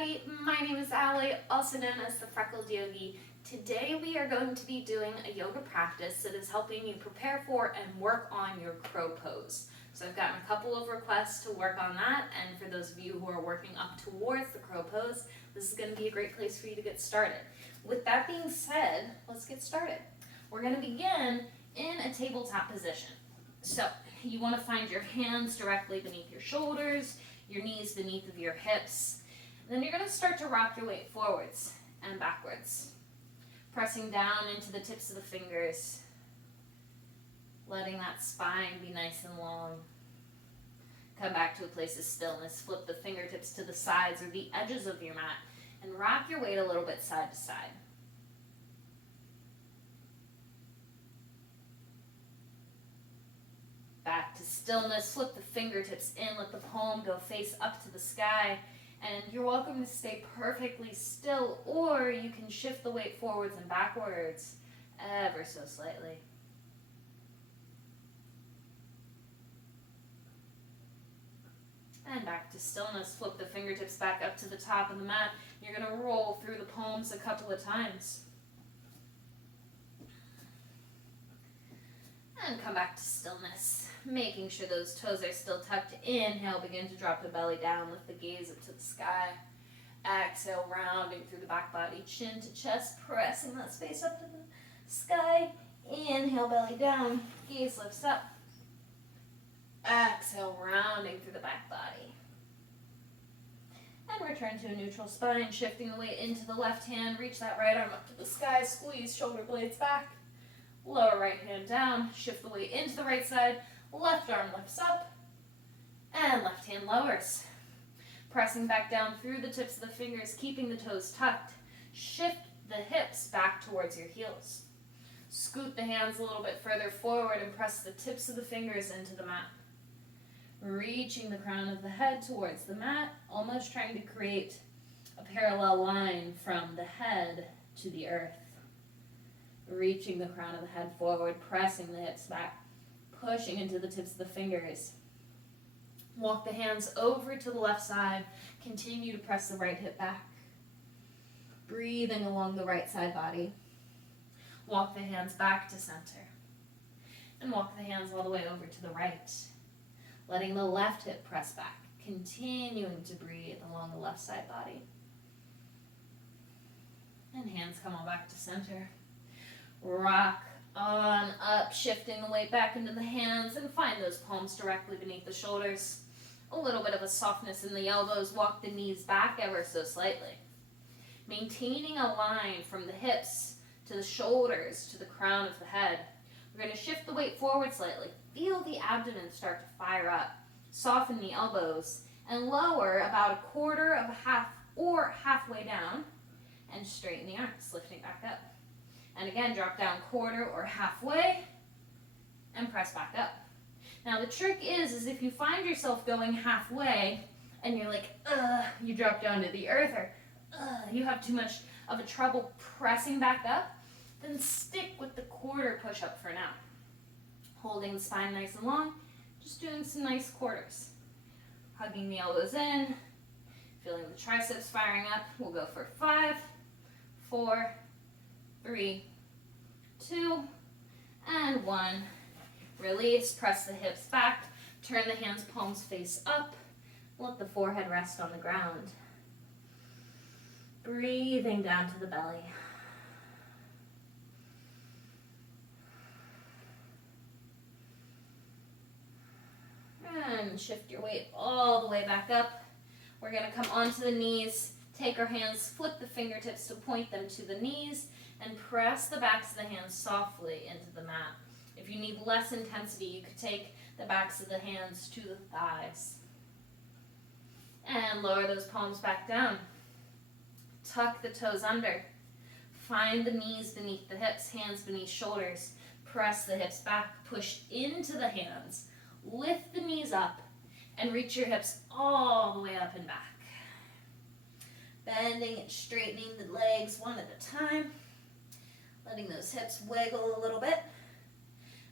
everybody, my name is Allie, also known as the Freckled Yogi. Today we are going to be doing a yoga practice that is helping you prepare for and work on your crow pose. So I've gotten a couple of requests to work on that, and for those of you who are working up towards the crow pose, this is going to be a great place for you to get started. With that being said, let's get started. We're going to begin in a tabletop position. So you want to find your hands directly beneath your shoulders, your knees beneath of your hips. Then you're going to start to rock your weight forwards and backwards, pressing down into the tips of the fingers, letting that spine be nice and long. Come back to a place of stillness. Flip the fingertips to the sides or the edges of your mat and rock your weight a little bit side to side. Back to stillness. Flip the fingertips in. Let the palm go face up to the sky. And you're welcome to stay perfectly still, or you can shift the weight forwards and backwards ever so slightly. And back to stillness. Flip the fingertips back up to the top of the mat. You're going to roll through the palms a couple of times. And come back to stillness, making sure those toes are still tucked. Inhale, begin to drop the belly down, lift the gaze up to the sky. Exhale, rounding through the back body, chin to chest, pressing that space up to the sky. Inhale, belly down, gaze lifts up. Exhale, rounding through the back body. And return to a neutral spine, shifting the weight into the left hand. Reach that right arm up to the sky, squeeze shoulder blades back. Lower right hand down, shift the weight into the right side, left arm lifts up, and left hand lowers. Pressing back down through the tips of the fingers, keeping the toes tucked. Shift the hips back towards your heels. Scoot the hands a little bit further forward and press the tips of the fingers into the mat. Reaching the crown of the head towards the mat, almost trying to create a parallel line from the head to the earth. Reaching the crown of the head forward, pressing the hips back, pushing into the tips of the fingers. Walk the hands over to the left side. Continue to press the right hip back. Breathing along the right side body. Walk the hands back to center. And walk the hands all the way over to the right. Letting the left hip press back. Continuing to breathe along the left side body. And hands come all back to center. Rock on up, shifting the weight back into the hands, and find those palms directly beneath the shoulders. A little bit of a softness in the elbows. Walk the knees back ever so slightly. Maintaining a line from the hips to the shoulders to the crown of the head. We're going to shift the weight forward slightly. Feel the abdomen start to fire up. Soften the elbows and lower about a quarter of a half or halfway down, and straighten the arms, lifting back up. And again, drop down quarter or halfway and press back up. Now the trick is if you find yourself going halfway and you're like, you drop down to the earth, or you have too much of a trouble pressing back up, then stick with the quarter push-up for now. Holding the spine nice and long, just doing some nice quarters. Hugging the elbows in, feeling the triceps firing up. We'll go for 5, 4, 3, 2, and 1. Release, press the hips back, turn the hands, palms face up, let the forehead rest on the ground. Breathing down to the belly. And shift your weight all the way back up. We're going to come onto the knees, take our hands, flip the fingertips to point them to the knees, and press the backs of the hands softly into the mat. If you need less intensity, you could take the backs of the hands to the thighs. And lower those palms back down. Tuck the toes under. Find the knees beneath the hips, hands beneath shoulders. Press the hips back, push into the hands. Lift the knees up and reach your hips all the way up and back. Bending and straightening the legs one at a time. Letting those hips wiggle a little bit.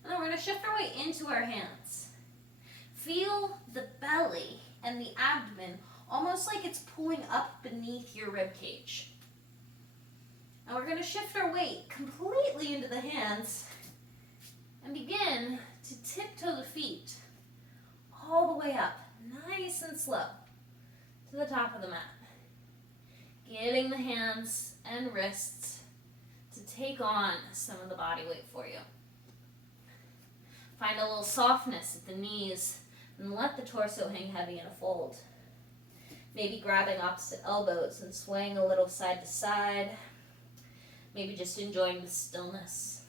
And then we're going to shift our weight into our hands. Feel the belly and the abdomen almost like it's pulling up beneath your rib cage. Now we're going to shift our weight completely into the hands and begin to tiptoe the feet all the way up, nice and slow, to the top of the mat. Getting the hands and wrists to take on some of the body weight for you. Find a little softness at the knees and let the torso hang heavy in a fold. Maybe grabbing opposite elbows and swaying a little side to side. Maybe just enjoying the stillness.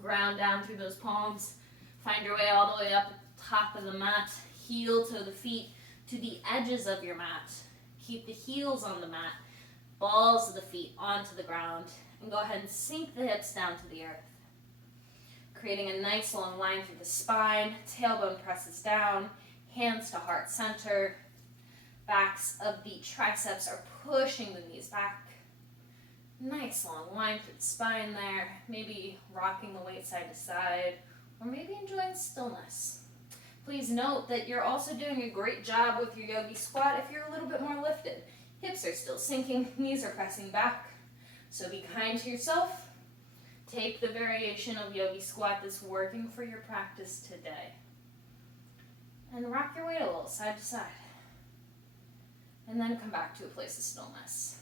Ground down through those palms. Find your way all the way up at the top of the mat. Heel toe the feet to the edges of your mat. Keep the heels on the mat. Balls of the feet onto the ground. And go ahead and sink the hips down to the earth. Creating a nice long line through the spine. Tailbone presses down. Hands to heart center. Backs of the triceps are pushing the knees back. Nice long line through the spine there. Maybe rocking the weight side to side. Or maybe enjoying stillness. Please note that you're also doing a great job with your yogi squat if you're a little bit more lifted. Hips are still sinking, knees are pressing back. So be kind to yourself. Take the variation of yogi squat that's working for your practice today. And rock your weight a little side to side. And then come back to a place of stillness.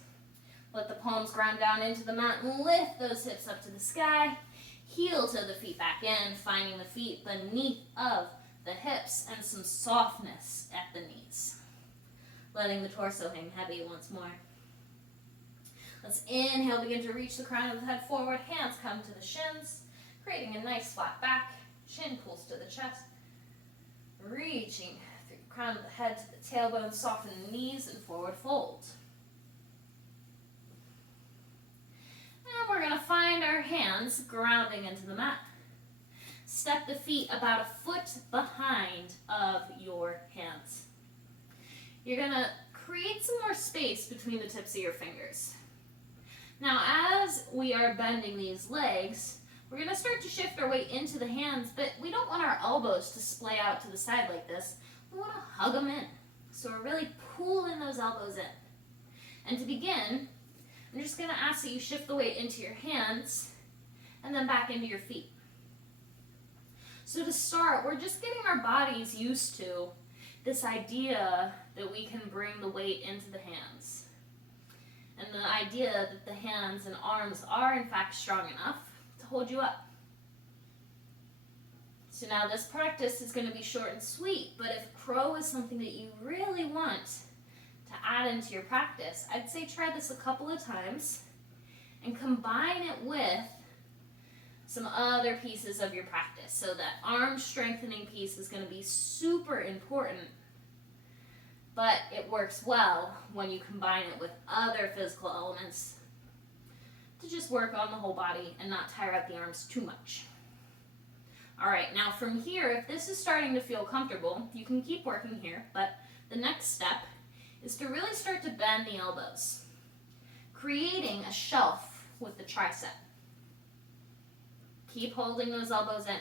Let the palms ground down into the mat and lift those hips up to the sky. Heel toe the feet back in, finding the feet beneath of the hips and some softness at the knees. Letting the torso hang heavy once more. Let's inhale, begin to reach the crown of the head forward. Hands come to the shins, creating a nice flat back. Chin pulls to the chest. Reaching through the crown of the head to the tailbone, soften the knees and forward fold. And we're going to find our hands grounding into the mat. Step the feet about a foot behind of your hands. You're going to create some more space between the tips of your fingers. Now, as we are bending these legs, we're going to start to shift our weight into the hands, but we don't want our elbows to splay out to the side like this. We want to hug them in. So we're really pulling those elbows in. And to begin, I'm just going to ask that you shift the weight into your hands and then back into your feet. So to start, we're just getting our bodies used to this idea that we can bring the weight into the hands. And the idea that the hands and arms are in fact strong enough to hold you up. So now this practice is going to be short and sweet, but if crow is something that you really want to add into your practice, I'd say try this a couple of times and combine it with some other pieces of your practice. So that arm strengthening piece is going to be super important, but it works well when you combine it with other physical elements to just work on the whole body and not tire out the arms too much. All right, now from here, if this is starting to feel comfortable, you can keep working here, but the next step is to really start to bend the elbows, creating a shelf with the tricep. Keep holding those elbows in.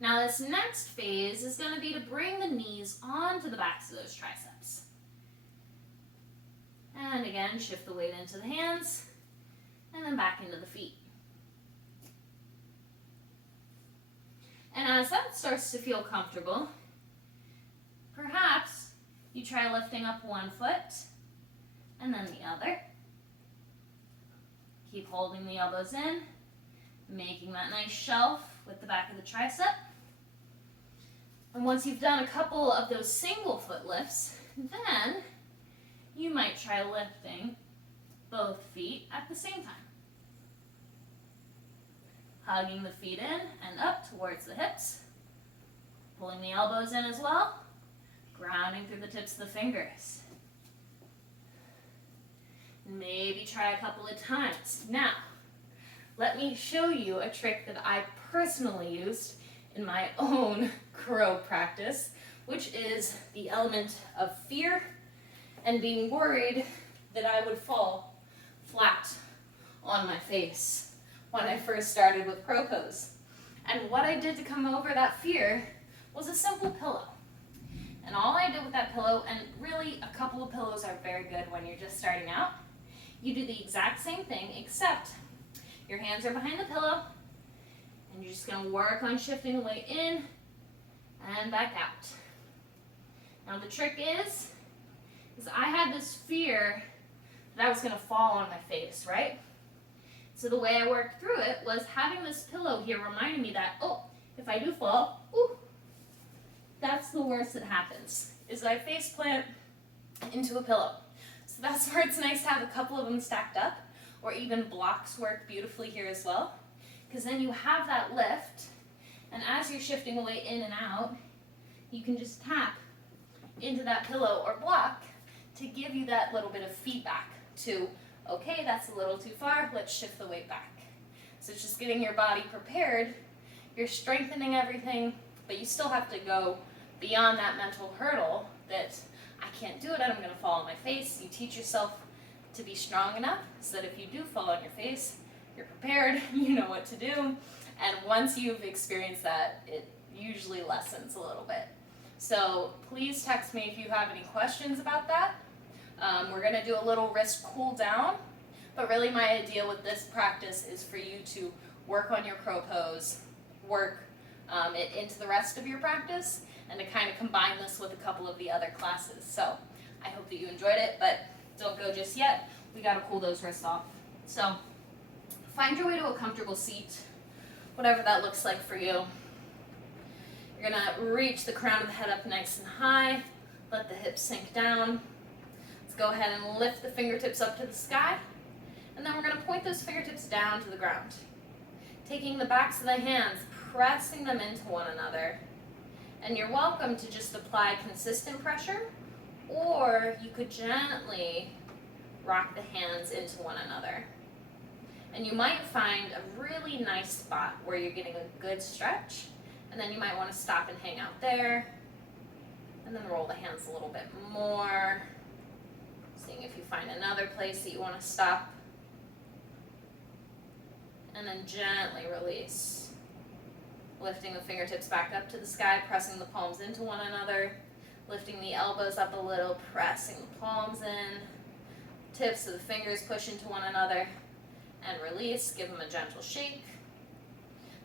Now this next phase is going to be to bring the knees onto the backs of those triceps. And again, shift the weight into the hands and then back into the feet. And as that starts to feel comfortable, perhaps you try lifting up one foot and then the other. Keep holding the elbows in, making that nice shelf with the back of the tricep. And once you've done a couple of those single foot lifts, then you might try lifting both feet at the same time. Hugging the feet in and up towards the hips. Pulling the elbows in as well. Grounding through the tips of the fingers. Maybe try a couple of times. Now, let me show you a trick that I personally used in my own crow practice, which is the element of fear and being worried that I would fall flat on my face when I first started with crow pose. And what I did to come over that fear was a simple pillow. And all I did with that pillow, and really a couple of pillows are very good when you're just starting out, you do the exact same thing, except your hands are behind the pillow, and you're just going to work on shifting the weight in and back out. Now the trick is I had this fear that I was going to fall on my face, right? So the way I worked through it was having this pillow here reminding me that, oh, if I do fall, ooh, that's the worst that happens, is that I face plant into a pillow. So that's where it's nice to have a couple of them stacked up, or even blocks work beautifully here as well, because then you have that lift, and as you're shifting the weight in and out, you can just tap into that pillow or block to give you that little bit of feedback to, okay, that's a little too far, let's shift the weight back. So it's just getting your body prepared. You're strengthening everything, but you still have to go beyond that mental hurdle that I can't do it and I'm going to fall on my face. You teach yourself to be strong enough so that if you do fall on your face, you're prepared, you know what to do, and once you've experienced that, it usually lessens a little bit. So please text me if you have any questions about that. We're going to do a little wrist cool down, but really my idea with this practice is for you to work on your crow pose, work it into the rest of your practice, and to kind of combine this with a couple of the other classes. So I hope that you enjoyed it, but don't go just yet. We got to cool those wrists off. So find your way to a comfortable seat, whatever that looks like for you. You're going to reach the crown of the head up nice and high. Let the hips sink down. Let's go ahead and lift the fingertips up to the sky. And then we're going to point those fingertips down to the ground. Taking the backs of the hands, pressing them into one another. And you're welcome to just apply consistent pressure, or you could gently rock the hands into one another. And you might find a really nice spot where you're getting a good stretch. And then you might want to stop and hang out there, and then roll the hands a little bit more, seeing if you find another place that you want to stop, and then gently release, lifting the fingertips back up to the sky, pressing the palms into one another, lifting the elbows up a little, pressing the palms in, tips of the fingers push into one another, and release, give them a gentle shake.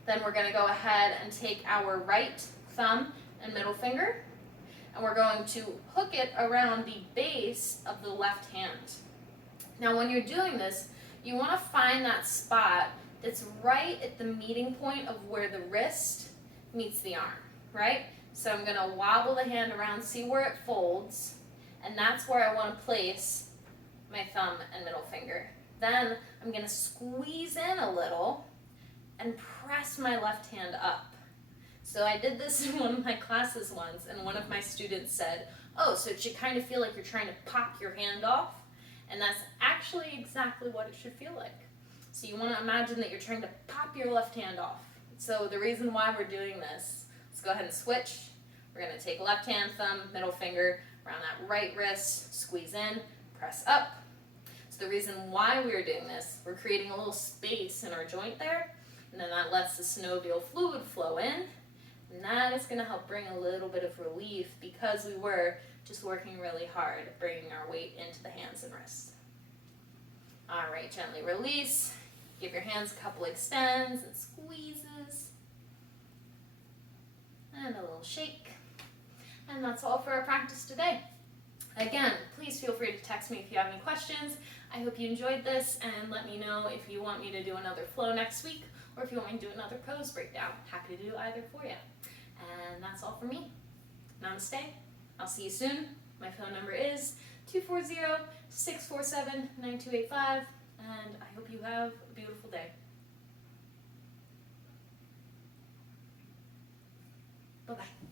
Then we're going to go ahead and take our right thumb and middle finger, and we're going to hook it around the base of the left hand. Now when you're doing this, you want to find that spot that's right at the meeting point of where the wrist meets the arm, right? So I'm going to wobble the hand around, see where it folds, and that's where I want to place my thumb and middle finger. Then I'm going to squeeze in a little and press my left hand up. So I did this in one of my classes once, and one of my students said, oh, so it should kind of feel like you're trying to pop your hand off, and that's actually exactly what it should feel like. So you want to imagine that you're trying to pop your left hand off. So the reason why we're doing this, let's go ahead and switch. We're going to take left hand, thumb, middle finger around that right wrist, squeeze in, press up. So the reason why we're doing this, we're creating a little space in our joint there, and then that lets the synovial fluid flow in, and that is going to help bring a little bit of relief because we were just working really hard at bringing our weight into the hands and wrists. All right, gently release. Give your hands a couple extends and squeezes, and a little shake. And that's all for our practice today. Again, please feel free to text me if you have any questions. I hope you enjoyed this, and let me know if you want me to do another flow next week, or if you want me to do another pose breakdown. Happy to do either for you. And that's all for me. Namaste. I'll see you soon. My phone number is 240-647-9285, and I hope you have a beautiful day. Bye-bye.